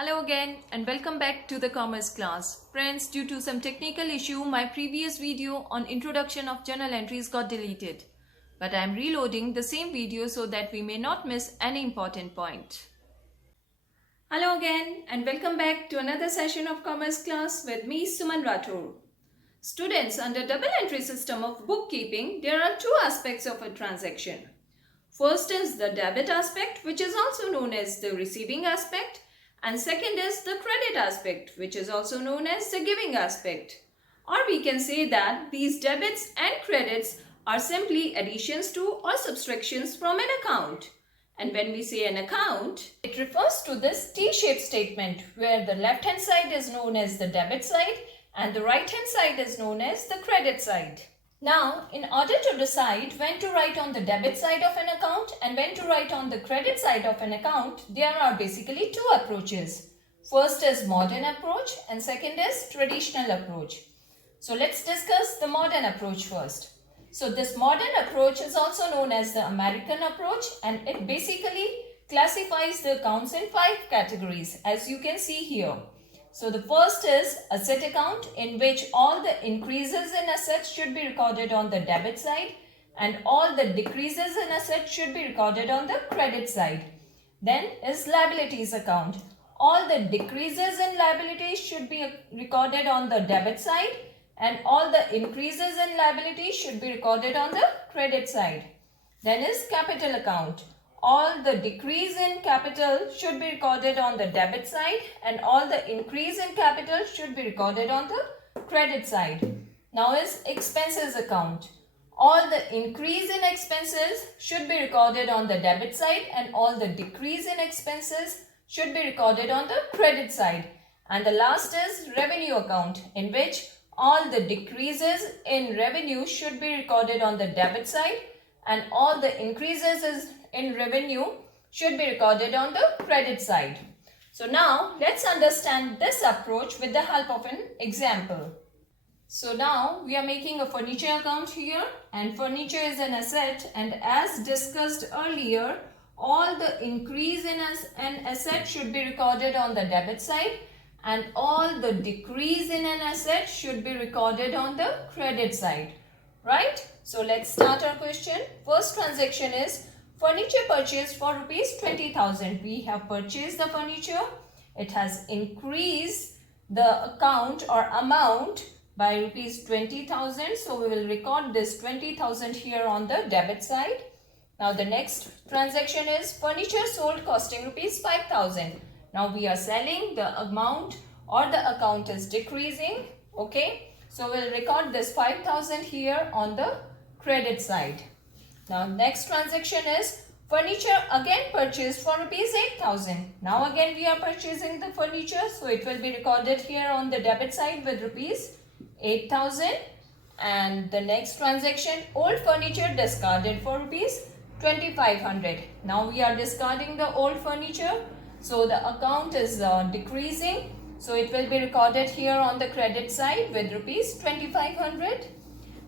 Hello again and welcome back to the commerce class. Friends, due to some technical issue, my previous video on introduction of journal entries got deleted. But I am reloading the same video so that we may not miss any important point. Hello again and welcome back to another session of commerce class with me Suman Rathore. Students, under double entry system of bookkeeping, there are two aspects of a transaction. First is the debit aspect, which is also known as the receiving aspect. And second is the credit aspect, which is also known as the giving aspect. Or we can say that these debits and credits are simply additions to or subtractions from an account. And when we say an account, it refers to this T-shaped statement where the left-hand side is known as the debit side and the right-hand side is known as the credit side. Now, in order to decide when to write on the debit side of an account and when to write on the credit side of an account, there are basically two approaches. First is modern approach and second is traditional approach. So let's discuss the modern approach first. So this modern approach is also known as the American approach and it basically classifies the accounts in 5 categories as you can see here. So the first is asset account, in which all the increases in assets should be recorded on the debit side and all the decreases in assets should be recorded on the credit side. Then is liabilities account. All the decreases in liabilities should be recorded on the debit side and all the increases in liabilities should be recorded on the credit side. Then is capital account. All the decrease in capital should be recorded on the debit side and all the increase in capital should be recorded on the credit side. Now is expenses account. All the increase in expenses should be recorded on the debit side and all the decrease in expenses should be recorded on the credit side. And the last is revenue account, in which all the decreases in revenue should be recorded on the debit side and all the increases in revenue should be recorded on the credit side. So now let's understand this approach with the help of an example. So now we are making a furniture account here and furniture is an asset, and as discussed earlier, all the increase in an asset should be recorded on the debit side and all the decrease in an asset should be recorded on the credit side. Right? So let's start our question. First transaction is furniture purchased for rupees 20,000. We have purchased the furniture. It has increased the account or amount by rupees 20,000. So we will record this 20,000 here on the debit side. Now the next transaction is furniture sold costing rupees 5,000. Now we are selling, the amount or the account is decreasing. Okay. So we'll record this 5,000 here on the credit side. Now next transaction is furniture again purchased for rupees 8,000. Now again we are purchasing the furniture, so it will be recorded here on the debit side with rupees 8,000. And the next transaction, old furniture discarded for rupees 2,500. Now we are discarding the old furniture, so the account is decreasing. So it will be recorded here on the credit side with rupees 2,500.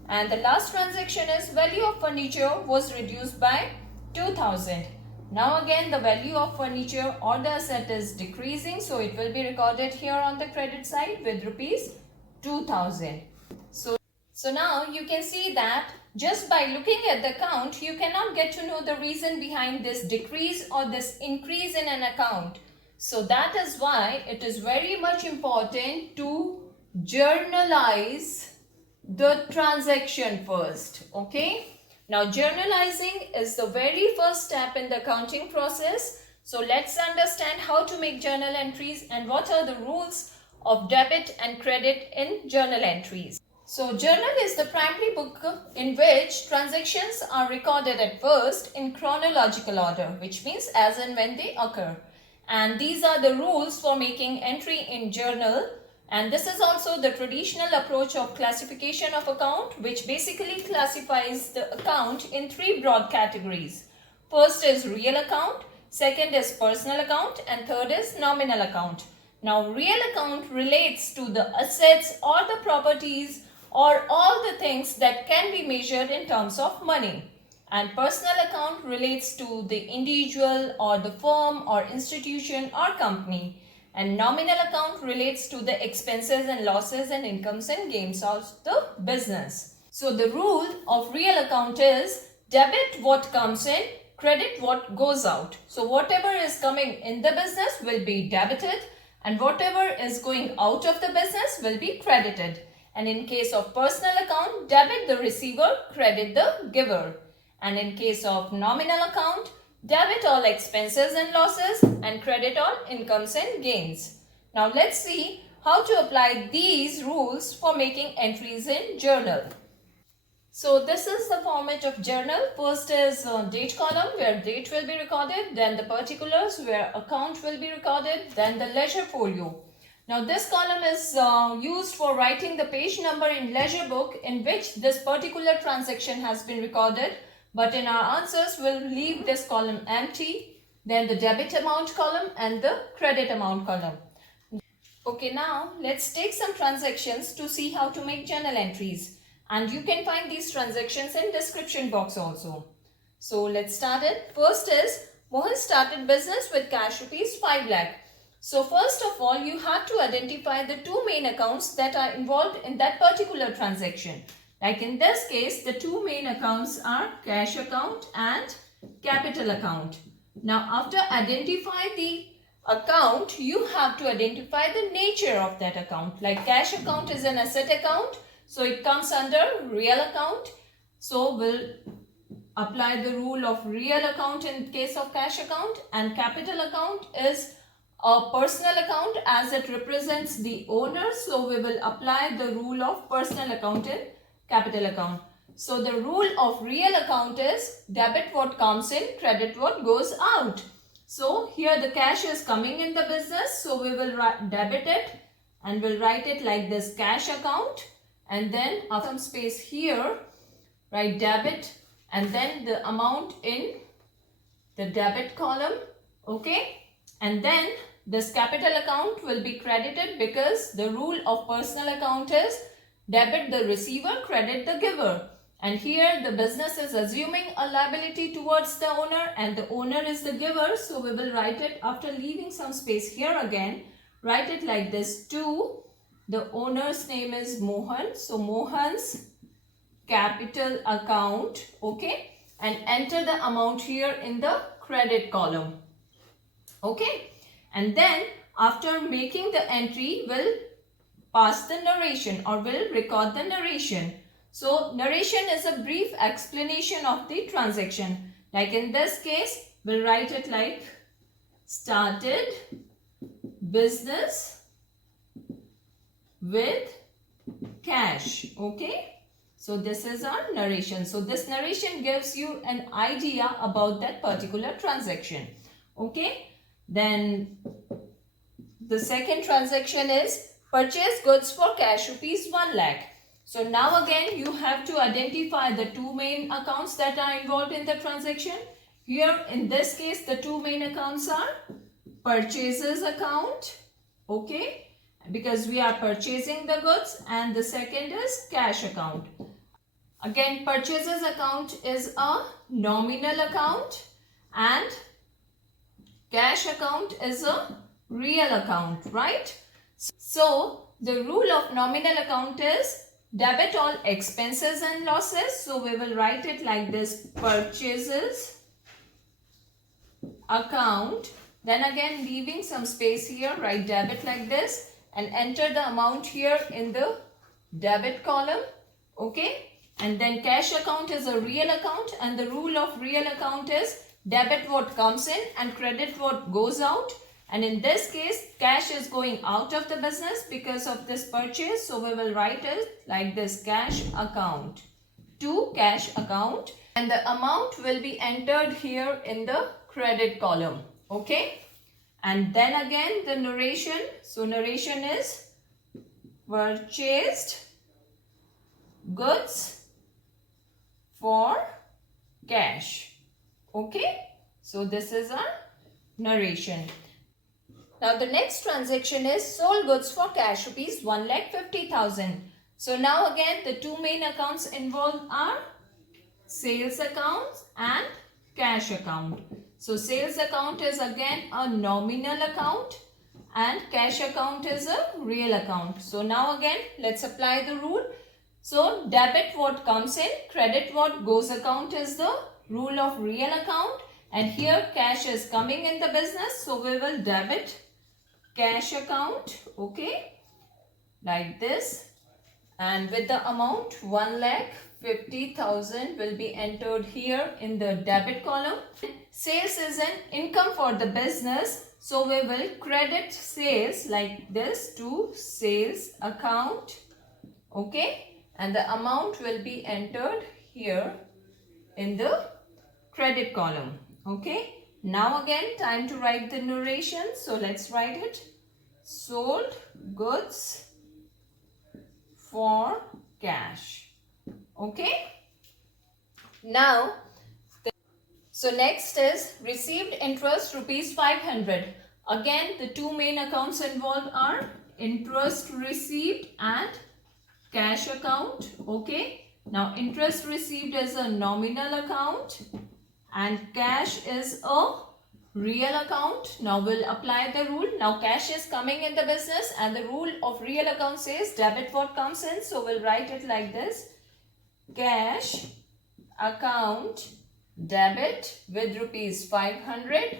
And the last transaction is value of furniture was reduced by 2,000. Now again the value of furniture or the asset is decreasing, so it will be recorded here on the credit side with rupees 2,000. So now you can see that just by looking at the account, you cannot get to know the reason behind this decrease or this increase in an account. So that is why it is very much important to journalize the transaction first. Okay. Now journalizing is the very first step in the accounting process. So let's understand how to make journal entries and what are the rules of debit and credit in journal entries. So journal is the primary book in which transactions are recorded at first in chronological order, which means as and when they occur. And these are the rules for making entry in journal. And this is also the traditional approach of classification of account, which basically classifies the account in 3 broad categories. First is real account, second is personal account, and third is nominal account. Now real account relates to the assets or the properties or all the things that can be measured in terms of money. And personal account relates to the individual or the firm or institution or company. and nominal account relates to the expenses and losses and incomes and gains of the business. So the rule of real account is debit what comes in, credit what goes out. So whatever is coming in the business will be debited and whatever is going out of the business will be credited. And in case of personal account, debit the receiver, credit the giver. And in case of nominal account, debit all expenses and losses and credit all incomes and gains. Now let's see how to apply these rules for making entries in journal. So this is the format of journal. First is date column where date will be recorded, then the particulars where account will be recorded, then the ledger folio. Now this column is used for writing the page number in ledger book in which this particular transaction has been recorded. But in our answers, we'll leave this column empty, then the debit amount column and the credit amount column. Okay, now let's take some transactions to see how to make journal entries. And you can find these transactions in description box also. So let's start it. First is Mohan started business with cash rupees 5 lakh. So first of all, you have to identify the two main accounts that are involved in that particular transaction. Like in this case, the two main accounts are cash account and capital account. Now, after identifying the account, you have to identify the nature of that account. Like cash account is an asset account, so it comes under real account. So we'll apply the rule of real account in case of cash account, and capital account is a personal account as it represents the owner. So we will apply the rule of personal account in capital account. So the rule of real account is debit what comes in, credit what goes out. So here the cash is coming in the business, so we will debit it and we'll write it like this, cash account, and then after some space here write debit and then the amount in the debit column. Okay, and then this capital account will be credited because the rule of personal account is debit the receiver, credit the giver. And here the business is assuming a liability towards the owner and the owner is the giver. So we will write it after leaving some space here again. Write it like this, to the owner's name is Mohan. So Mohan's capital account. Okay. And enter the amount here in the credit column. Okay. And then after making the entry, we'll pass the narration or will record the narration. So narration is a brief explanation of the transaction. Like in this case, we'll write it like started business with cash. Okay. So this is our narration. So this narration gives you an idea about that particular transaction. Okay. Then the second transaction is purchase goods for cash rupees 1 lakh. So now again you have to identify the two main accounts that are involved in the transaction. Here in this case the two main accounts are purchases account, okay, because we are purchasing the goods, and the second is cash account. Again, purchases account is a nominal account and cash account is a real account, right? So the rule of nominal account is debit all expenses and losses. So we will write it like this, purchases account. Then again leaving some space here, write debit like this and enter the amount here in the debit column. Okay. And then cash account is a real account, and the rule of real account is debit what comes in and credit what goes out. And in this case, cash is going out of the business because of this purchase. So we will write it like this, cash account to cash account. And the amount will be entered here in the credit column. Okay. And then again the narration. So narration is purchased goods for cash. Okay. So this is our narration. Now the next transaction is sold goods for cash rupees 1,50,000. So now again the two main accounts involved are sales account and cash account. So sales account is again a nominal account and cash account is a real account. So now again, let's apply the rule. So debit what comes in, credit what goes account is the rule of real account. And here cash is coming in the business. So we will debit cash account, okay, like this. And with the amount 1,50,000 will be entered here in the debit column. Sales is an income for the business. So we will credit sales like this to sales account, okay, and the amount will be entered here in the credit column, okay. Now again, time to write the narration. So let's write it. Sold goods for cash, okay. Now so next is received interest rupees 500. Again, the two main accounts involved are interest received and cash account, okay. Now interest received is a nominal account and cash is a real account. Now we'll apply the rule. Now cash is coming in the business and the rule of real account says debit what comes in. So we'll write it like this. Cash account debit with rupees 500,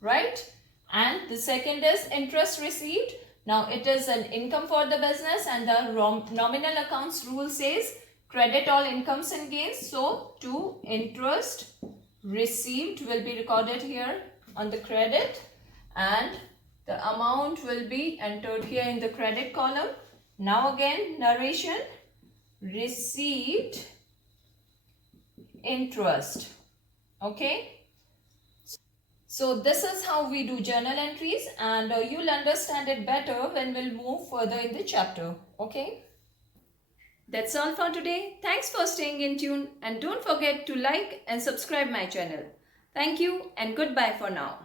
right? And the second is interest received. Now it is an income for the business and the nominal accounts rule says credit all incomes and gains. So to interest received will be recorded here on the credit and the amount will be entered here in the credit column. Now again, narration, received interest, okay. So this is how we do journal entries, and you'll understand it better when we'll move further in the chapter, okay. That's all for today. Thanks for staying in tune and don't forget to like and subscribe my channel. Thank you and goodbye for now.